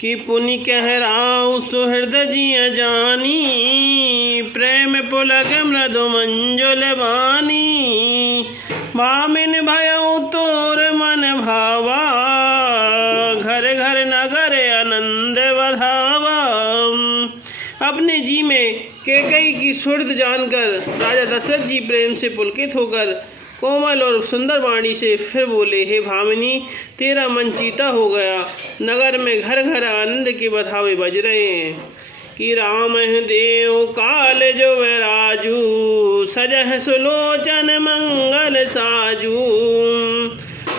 कि पुनि कहराऊ सुहृद जिय जानी, प्रेम पुलक मृदु मंजुल बानी। भामिन भयऊ तोर मन भावा, घर घर नगर आनंद बधावा। अपने जी में कैकेयी की सुहृद जानकर राजा दशरथ जी प्रेम से पुलकित होकर कोमल और सुंदर वाणी से फिर बोले, हे भामिनी, तेरा मन चीता हो गया। नगर में घर घर आनंद के बधावे बज रहे हैं कि राम देव काल जो राजू, सजह सुलोचन मंगल साजू।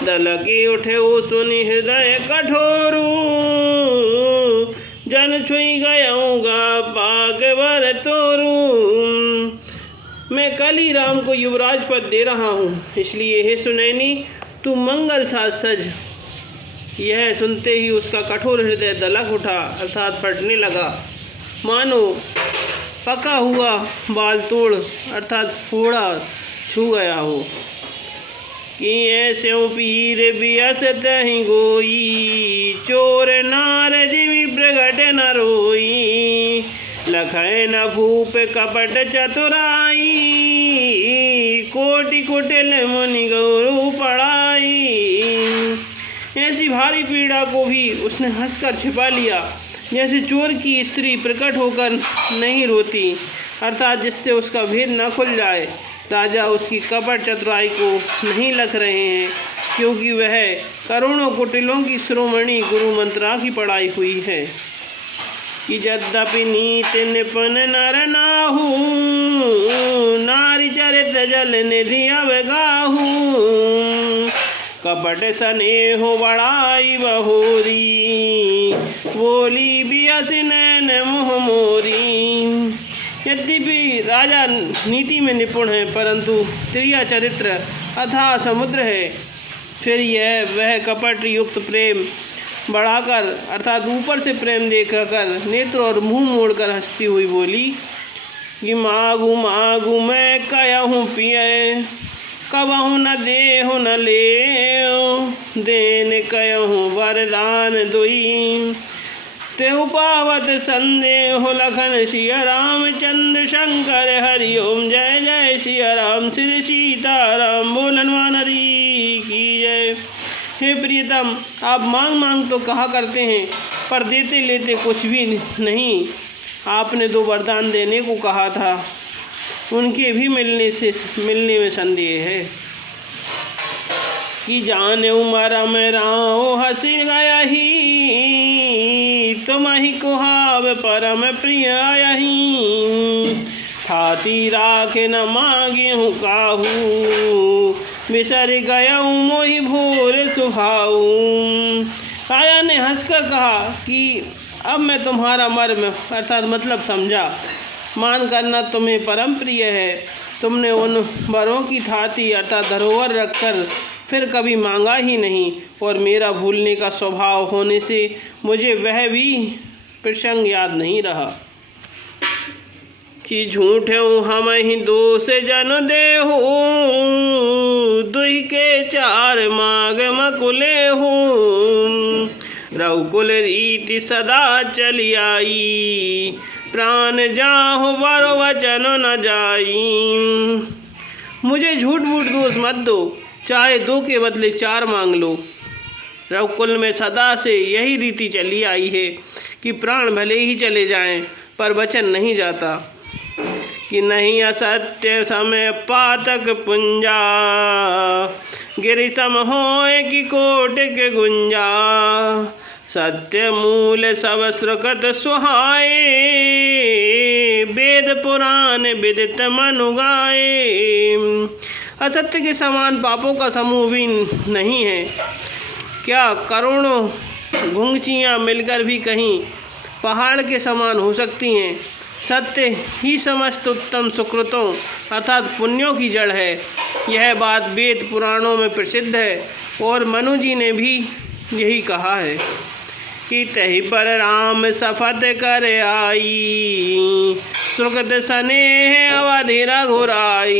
दलकी उठे सुनि हृदय कठोरू, जन छुई गयूँगा पाग वर तोरू। मैं कल ही राम को युवराज पद दे रहा हूँ, इसलिए हे सुनैनी तू मंगल साज सज। यह सुनते ही उसका कठोर हृदय दलक उठा अर्थात फटने लगा, मानो पका हुआ बाल तोड़ अर्थात फोड़ा छू गया हो। कि ऐसे पीर बियस तहि गोई, चोर नार जिमि प्रगट न रोई। लखै न भूप कपट चतुराई, कोटि कुटिल मुनि गौरव पढ़ाई। ऐसी भारी पीड़ा को भी उसने हंसकर छिपा लिया, जैसे चोर की स्त्री प्रकट होकर नहीं रोती, अर्थात जिससे उसका भेद न खुल जाए। राजा उसकी कपट चतुराई को नहीं लख रहे हैं, क्योंकि वह करोड़ों कुटिलों की शिरोमणि गुरु मंत्रा की पढ़ाई हुई है। कि यद्यपि नीति निपुण नर नाहू, नारी चरित जल निधि अवगाहू। कपट स्नेह बड़ाई बहोरी, बोली बियस नैन मुँह मोरी। यद्यपि राजा नीति में निपुण है, परंतु त्रिया चरित्र अथाह समुद्र है। फिर यह वह कपट युक्त प्रेम बढ़ाकर अर्थात ऊपर से प्रेम देखकर नेत्र और मुंह मोड़कर हंसती हुई बोली कि मागू मागू मैं कहूँ पिए, कबहू न देहु न ले। देन कहूँ वरदान दुई, तेहु पावत संदेह लखन सिया रामचंद्र शंकर हरिओम। जय जय सिया राम श्री सीताराम, बोलन वानरी की जय। हे प्रियतम, आप मांग मांग तो कहा करते हैं, पर देते लेते कुछ भी नहीं। आपने 2 वरदान देने को कहा था, उनके भी मिलने में संदेह है। कि जाने उमर में राव हंसी गया ही, तुम ही कुहाव परम प्रिय यही। ठाती राखे न मांगे हूँ काहू, बिसर गया मोहि भोर सुहाऊ। राजा ने हंसकर कहा कि अब मैं तुम्हारा मर्म अर्थात मतलब समझा। मान करना तुम्हें परम प्रिय है। तुमने उन वरों की थाती अर्थात धरोहर रखकर फिर कभी मांगा ही नहीं, और मेरा भूलने का स्वभाव होने से मुझे वह भी प्रसंग याद नहीं रहा। कि झूठे हम ही दोष जन देहू, दुहि के 4 माग मकुले हूँ। रघुकुल रीति सदा चली आई, प्राण जाहु बरो वचन न जाई। मुझे झूठ मूठ दोष मत दो, चाहे 2 के बदले 4 मांग लो। रघुकुल में सदा से यही रीति चली आई है कि प्राण भले ही चले जाएं, पर वचन नहीं जाता। कि नहीं असत्य समय पातक पुंजा, गिरि सम होए कि कोट के गुंजा। सत्य मूल सब श्रुकत सुहाए, वेद पुराण विदित मनु गाए। असत्य के समान पापों का समूह भी नहीं है। क्या करोड़ों घुंघचियाँ मिलकर भी कहीं पहाड़ के समान हो सकती हैं? सत्य ही समस्त उत्तम सुकृतों अर्थात पुण्यों की जड़ है। यह बात वेद पुराणों में प्रसिद्ध है, और मनु जी ने भी यही कहा है कि तहि पर राम शपथ कर आई, सुकृत स्नेह अवधि रघुराई।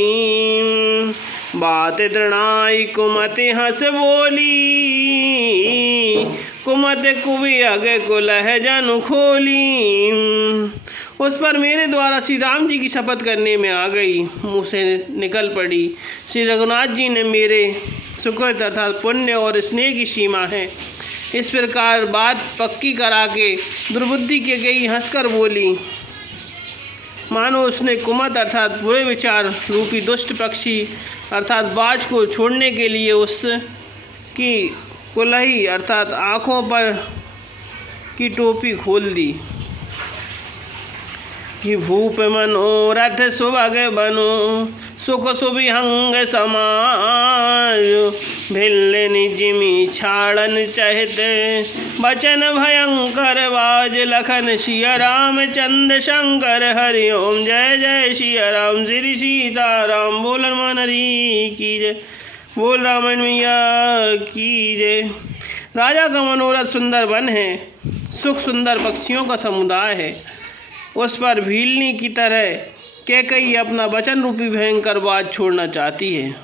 बात तृणाई कुमति हंस बोली, कुमत कुबी आगे को लह जानू खोली। उस पर मेरे द्वारा श्री राम जी की शपथ करने में आ गई, मुँह से निकल पड़ी। श्री रघुनाथ जी ने मेरे सुकृत अर्थात पुण्य और स्नेह की सीमा है। इस प्रकार बात पक्की करा के दुर्बुद्धि के गई हंसकर बोली, मानो उसने कुमत अर्थात बुरे विचार रूपी दुष्ट पक्षी अर्थात बाज को छोड़ने के लिए उसकी कुलही अर्थात आँखों पर की टोपी खोल दी कि भूप मनोरथ सुभग बनो सुख सुविहंग समाज भिल्ल निजिमी छाड़न चहते बचन भयंकर बाज लखन सिया राम चंद्र शंकर हरि ओम जय जय सिया राम श्री सीताराम बोल हनुमान हरि की जय बोल रामायण मैया की जय। राजा का मनोरथ सुंदर वन है, सुख सुंदर पक्षियों का समुदाय है। उस पर भीलनी की तरह कैकई अपना वचन रूपी भयंकर बात छोड़ना चाहती है।